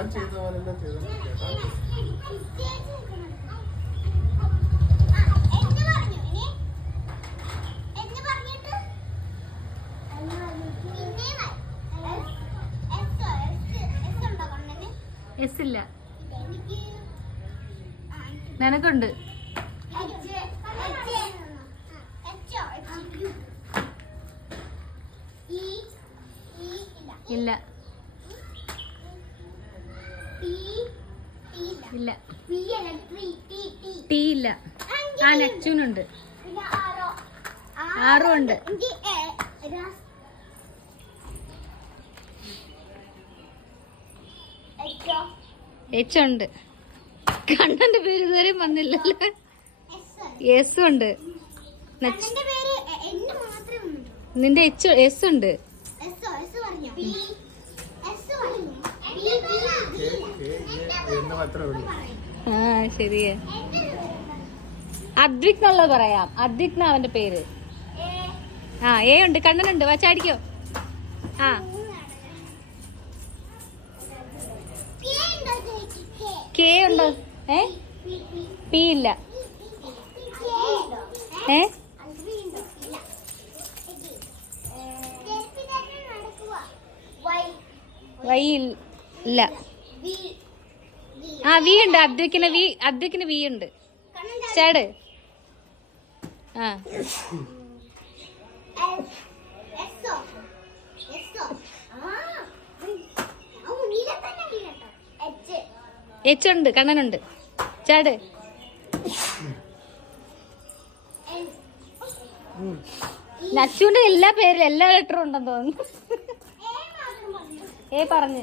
അവൻ ചെയ്ത പോലെല്ലാം ചെയ്തു കേട്ടാ. എസ് ഇല്ല, നിനക്കുണ്ട്. ഇല്ല ഇല്ല, ടീ ഇല്ല. ആ നെപ്റ്റ്യൂണുണ്ട്, ആറും ഉണ്ട്. എച്ച് ഉണ്ട്. കണ്ണന്റെ പേര് ഇതുവരെയും വന്നില്ലല്ലേ. എസ് ഉണ്ട്. നിന്റെ എസ് ഉണ്ട്. ആ ശരിയാ. അദ്വിക് എന്നുള്ളത് പറയാം. അദ്വിക് എന്നാ അവന്റെ പേര്. ആ എ ഉണ്ട്, കണ്ണനുണ്ട്. വച്ചാടിക്കോ. ആ കെ ഉണ്ട്. പി ഇല്ല. വൈ ഇല്ല. ആ വി ഉണ്ട്. അദ്വിക്കിന് വി ഉണ്ട്. ചേട്. ആ എച്ച് ഉണ്ട്, കണ്ണനുണ്ട്. ചേട്. നച്ചുവിന്റെ എല്ലാ പേരിലും എല്ലാ ലെറ്ററും ഉണ്ടെന്ന് തോന്നുന്നു. ഏ പറഞ്ഞു.